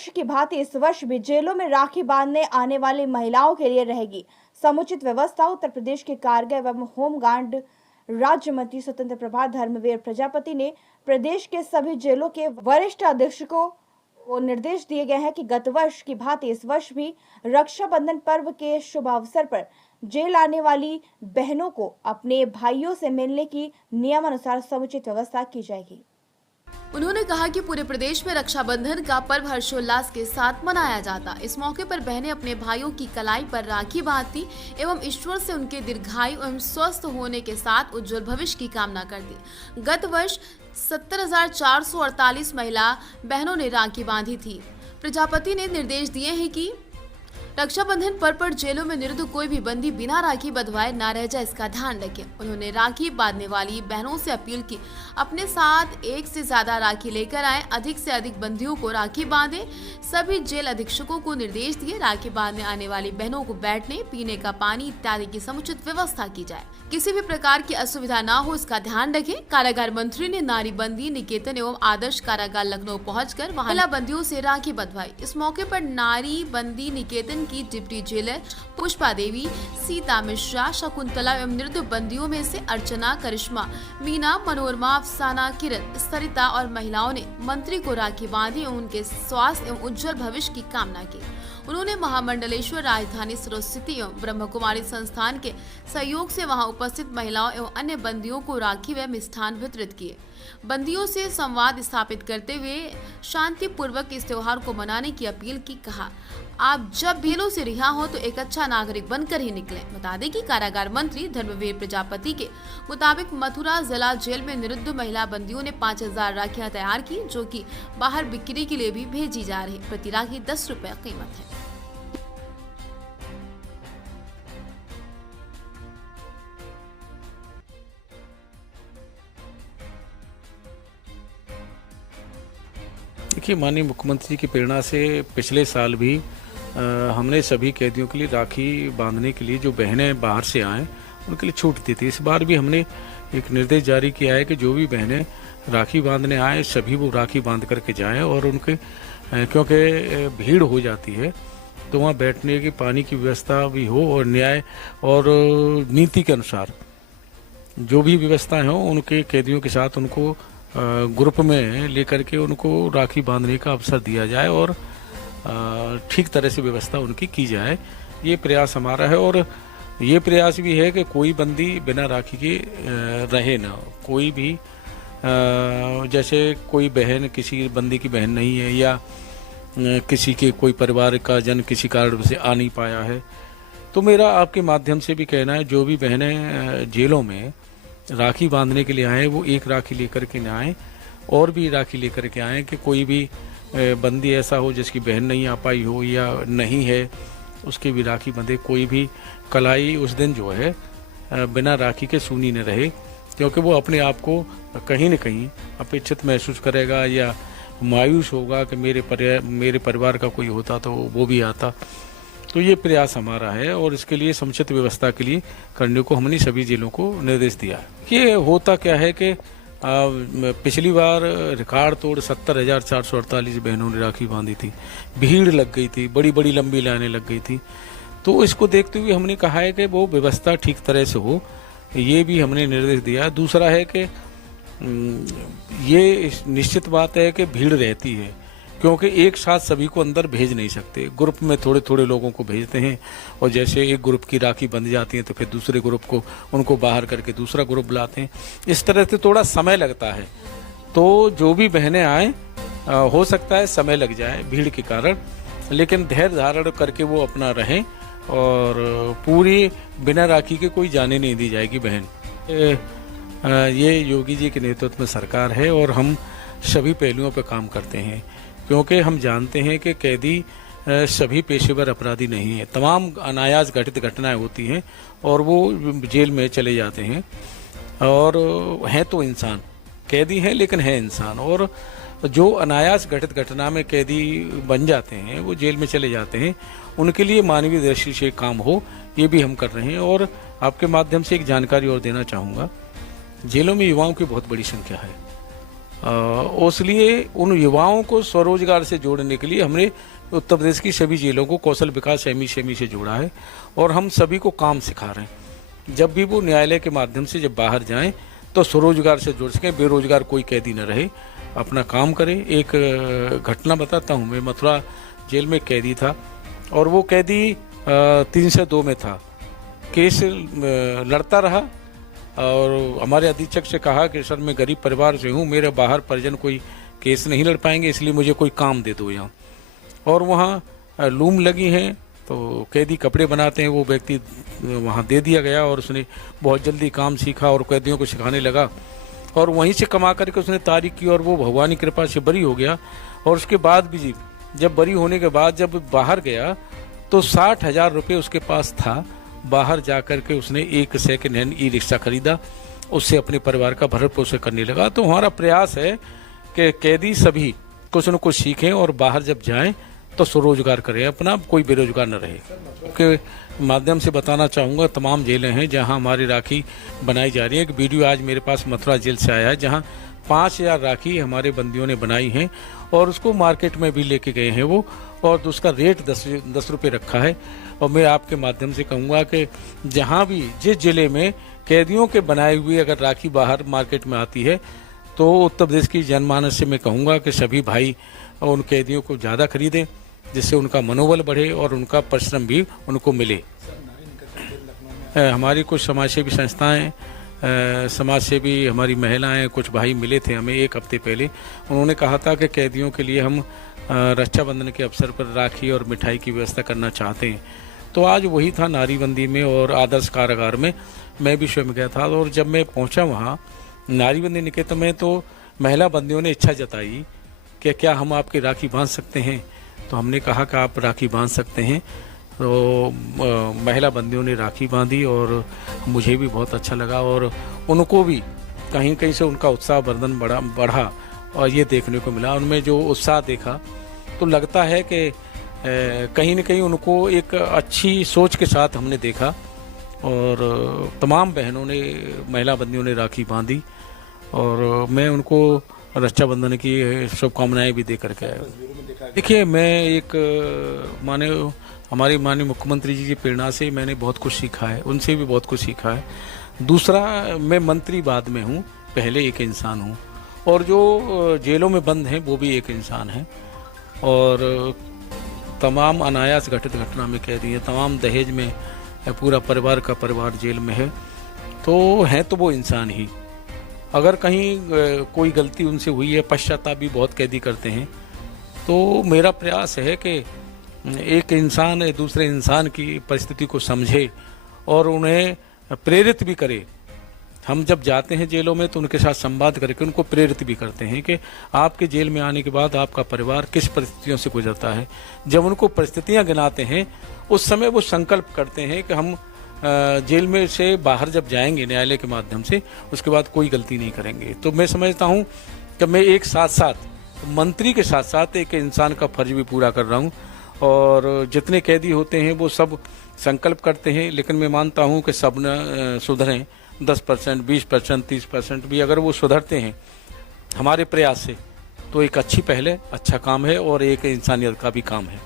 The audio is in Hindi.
वर्ष की भांति इस वर्ष भी जेलों में राखी बांधने आने वाली महिलाओं के लिए रहेगी समुचित व्यवस्था। उत्तर प्रदेश के कारागार एवं होमगार्ड राज्य मंत्री स्वतंत्र प्रभार धर्मवीर प्रजापति ने प्रदेश के सभी जेलों के वरिष्ठ अधीक्षकों को निर्देश दिए गए हैं कि गत वर्ष की भांति इस वर्ष भी रक्षाबंधन पर्व के शुभ अवसर पर जेल आने वाली बहनों को अपने भाइयों से मिलने की नियमानुसार समुचित व्यवस्था की जाएगी। उन्होंने कहा कि पूरे प्रदेश में रक्षाबंधन का पर्व हर्षोल्लास के साथ मनाया जाता। इस मौके पर बहनें अपने भाइयों की कलाई पर राखी बांधती एवं ईश्वर से उनके दीर्घायु एवं स्वस्थ होने के साथ उज्जवल भविष्य की कामना करती। गत वर्ष 70,448 महिला बहनों ने राखी बांधी थी। प्रजापति ने निर्देश दिए हैं कि रक्षाबंधन पर्व पर जेलों में निरुद्ध कोई भी बंदी बिना राखी बंधवाए न रह जाए, इसका ध्यान रखें। उन्होंने राखी बांधने वाली बहनों से अपील की अपने साथ एक से ज्यादा राखी लेकर आए, अधिक से अधिक बंदियों को राखी बांधे। सभी जेल अधीक्षकों को निर्देश दिए राखी बांधने आने वाली बहनों को बैठने, पीने का पानी इत्यादि की समुचित व्यवस्था की जाए, किसी भी प्रकार की असुविधा न हो, इसका ध्यान रखें। कारागार मंत्री ने नारी बंदी निकेतन एवं आदर्श कारागार लखनऊ पहुंचकर महिला बंदियों से राखी बंधवाई। इस मौके पर नारी बंदी निकेतन की डिप्टी जेलर पुष्पा देवी, सीता मिश्रा, शकुंतला एवं निरुद्ध बंदियों में से अर्चना, करिश्मा, मीना, मनोरमा, अफसाना, किरण, सरिता और महिलाओं ने मंत्री को राखी बांधी एवं उनके स्वास्थ्य एवं उज्जवल भविष्य की कामना की। उन्होंने महामंडलेश्वर राजधानी सरस्वती एवं ब्रह्म कुमारी संस्थान के सहयोग से वहां उपस्थित महिलाओं एवं अन्य बंदियों को राखी व मिष्ठान वितरित किए। बंदियों से संवाद स्थापित करते हुए शांति पूर्वक इस त्योहार को मनाने की अपील की। कहा, आप जब जेलों से रिहा हो तो एक अच्छा नागरिक बनकर ही निकलें। बता दें कि कारागार मंत्री धर्मवीर प्रजापति के मुताबिक मथुरा जिला जेल में निरुद्ध महिला बंदियों ने 5,000 राखियां तैयार की, जो कि बाहर बिक्री के लिए भी भेजी जा रही। प्रति राखी 10 रुपए कीमत है। देखिए, माननीय मुख्यमंत्री की प्रेरणा से पिछले साल भी हमने सभी कैदियों के लिए राखी बांधने के लिए जो बहनें बाहर से आएँ उनके लिए छूट दी थी। इस बार भी हमने एक निर्देश जारी किया है कि जो भी बहनें राखी बांधने आए सभी वो राखी बांध करके जाएं और उनके क्योंकि भीड़ हो जाती है तो वहाँ बैठने की, पानी की व्यवस्था भी हो और न्याय और नीति के अनुसार जो भी व्यवस्थाएं हो उनके कैदियों के साथ उनको ग्रुप में लेकर के उनको राखी बांधने का अवसर दिया जाए और ठीक तरह से व्यवस्था उनकी की जाए। ये प्रयास हमारा है और ये प्रयास भी है कि कोई बंदी बिना राखी के रहे ना। कोई भी जैसे कोई बहन किसी बंदी की बहन नहीं है या किसी के कोई परिवार का जन किसी कारण से आ नहीं पाया है, तो मेरा आपके माध्यम से भी कहना है जो भी बहनें जेलों में राखी बांधने के लिए आए वो एक राखी लेकर के ना आए और भी राखी लेकर के आए कि कोई भी बंदी ऐसा हो जिसकी बहन नहीं आ पाई हो या नहीं है उसकी भी राखी बंधे। कोई भी कलाई उस दिन जो है बिना राखी के सूनी न रहे, क्योंकि वो अपने आप को कहीं न कहीं अपेक्षित महसूस करेगा या मायूस होगा कि मेरे परिवार का कोई होता तो वो भी आता। तो ये प्रयास हमारा है और इसके लिए समुचित व्यवस्था के लिए करने को हमने सभी जिलों को निर्देश दिया है। ये होता क्या है कि पिछली बार रिकॉर्ड तोड़ 70,448 बहनों ने राखी बांधी थी, भीड़ लग गई थी, बड़ी बड़ी लंबी लाइनें लग गई थी। तो इसको देखते हुए हमने कहा है कि वो व्यवस्था ठीक तरह से हो, ये भी हमने निर्देश दिया। दूसरा है कि ये निश्चित बात है कि भीड़ रहती है, क्योंकि एक साथ सभी को अंदर भेज नहीं सकते, ग्रुप में थोड़े थोड़े लोगों को भेजते हैं और जैसे एक ग्रुप की राखी बंध जाती है तो फिर दूसरे ग्रुप को उनको बाहर करके दूसरा ग्रुप बुलाते हैं। इस तरह से थोड़ा समय लगता है। तो जो भी बहनें आए हो सकता है समय लग जाए भीड़ के कारण, लेकिन धैर्य धारण करके वो अपना रहें और पूरी बिना राखी के कोई जाने नहीं दी जाएगी बहन। ये योगी जी के नेतृत्व में सरकार है और हम सभी पहलुओं पर काम करते हैं, क्योंकि हम जानते हैं कि कैदी सभी पेशेवर अपराधी नहीं है। तमाम अनायास घटित घटनाएं होती हैं और वो जेल में चले जाते हैं और हैं तो इंसान, कैदी हैं लेकिन है इंसान। और जो अनायास घटित घटना में कैदी बन जाते हैं वो जेल में चले जाते हैं, उनके लिए मानवीय दृष्टि से काम हो, ये भी हम कर रहे हैं। और आपके माध्यम से एक जानकारी और देना चाहूँगा, जेलों में युवाओं की बहुत बड़ी संख्या है इसलिए उन युवाओं को स्वरोजगार से जोड़ने के लिए हमने उत्तर प्रदेश की सभी जेलों को कौशल विकास एमएसएमई से जोड़ा है और हम सभी को काम सिखा रहे हैं। जब भी वो न्यायालय के माध्यम से जब बाहर जाएं तो स्वरोजगार से जुड़ सकें, बेरोजगार कोई कैदी न रहे, अपना काम करे। एक घटना बताता हूँ, मैं मथुरा जेल में कैदी था और वो कैदी 302 में था। केस लड़ता रहा और हमारे अधीक्षक से कहा कि सर मैं गरीब परिवार से हूँ, मेरे बाहर परिजन कोई केस नहीं लड़ पाएंगे, इसलिए मुझे कोई काम दे दो यहाँ। और वहाँ लूम लगी हैं तो कैदी कपड़े बनाते हैं, वो व्यक्ति वहाँ दे दिया गया और उसने बहुत जल्दी काम सीखा और कैदियों को सिखाने लगा और वहीं से कमा करके उसने तारीख की और वो भगवान की कृपा से बरी हो गया। और उसके बाद भी जब बरी होने के बाद जब बाहर गया तो 60,000 रुपये उसके पास था। बाहर जा कर के उसने एक सेकेंड हैंड ई रिक्शा खरीदा, उससे अपने परिवार का भरण पोषण करने लगा। तो हमारा प्रयास है कि कैदी सभी कुछ न कुछ सीखें और बाहर जब जाएं तो स्वरोजगार करें, अपना कोई बेरोजगार न रहे। के माध्यम से बताना चाहूँगा, तमाम जेलें हैं जहां हमारी राखी बनाई जा रही है। एक वीडियो आज मेरे पास मथुरा जेल से आया है जहां 5,000 राखी हमारे बंदियों ने बनाई हैं और उसको मार्केट में भी लेके गए हैं वो, और उसका रेट 10 रुपये रखा है। और मैं आपके माध्यम से कहूँगा कि जहाँ भी जिस जिले में कैदियों के बनाए हुए अगर राखी बाहर मार्केट में आती है तो उत्तर प्रदेश की जनमानस से मैं कहूँगा कि सभी भाई उन कैदियों को ज़्यादा खरीदें, जिससे उनका मनोबल बढ़े और उनका परिश्रम भी उनको मिले। हमारी कुछ समाजसेवी संस्थाएं, समाजसेवी हमारी महिलाएं, कुछ भाई मिले थे हमें एक हफ्ते पहले। उन्होंने कहा था कि कैदियों के लिए हम रक्षाबंधन के अवसर पर राखी और मिठाई की व्यवस्था करना चाहते हैं। तो आज वही था नारीबंदी में और आदर्श कारागार में मैं भी स्वयं गया था। और जब मैं पहुंचा वहाँ नारीबंदी निकेतन में तो महिला बंदियों ने इच्छा जताई कि क्या हम आपकी राखी बांध सकते हैं। तो हमने कहा कि आप राखी बांध सकते हैं। तो महिला बंदियों ने राखी बांधी और मुझे भी बहुत अच्छा लगा और उनको भी कहीं कहीं से उनका उत्साह वर्धन बढ़ा और ये देखने को मिला। उनमें जो उत्साह देखा तो लगता है कि कहीं न कहीं उनको एक अच्छी सोच के साथ हमने देखा। और तमाम बहनों ने, महिला बंदियों ने राखी बांधी और मैं उनको रक्षाबंधन की शुभकामनाएं भी दे करके आया। देखिए, मैं एक हमारे माननीय मुख्यमंत्री जी की प्रेरणा से मैंने बहुत कुछ सीखा है, उनसे भी बहुत कुछ सीखा है। दूसरा, मैं मंत्री बाद में हूँ, पहले एक इंसान हूँ और जो जेलों में बंद हैं वो भी एक इंसान है और तमाम अनायास घटित घटना में कैदी है, तमाम दहेज में पूरा परिवार का परिवार जेल में है। तो हैं तो वो इंसान ही, अगर कहीं कोई गलती उनसे हुई है, पश्चाताप भी बहुत कैदी करते हैं। तो मेरा प्रयास है कि एक इंसान दूसरे इंसान की परिस्थिति को समझे और उन्हें प्रेरित भी करे। हम जब जाते हैं जेलों में तो उनके साथ संवाद करके उनको प्रेरित भी करते हैं कि आपके जेल में आने के बाद आपका परिवार किस परिस्थितियों से गुजरता है। जब उनको परिस्थितियां गिनाते हैं उस समय वो संकल्प करते हैं कि हम जेल में से बाहर जब जाएंगे न्यायालय के माध्यम से, उसके बाद कोई गलती नहीं करेंगे। तो मैं समझता हूँ कि मैं एक साथ साथ मंत्री के साथ साथ एक इंसान का फर्ज भी पूरा कर रहा हूँ और जितने कैदी होते हैं वो सब संकल्प करते हैं, लेकिन मैं मानता हूँ कि सब न सुधरें। 10%, 20%, 30% भी अगर वो सुधरते हैं हमारे प्रयास से तो एक अच्छी पहल है, अच्छा काम है और एक इंसानियत का भी काम है।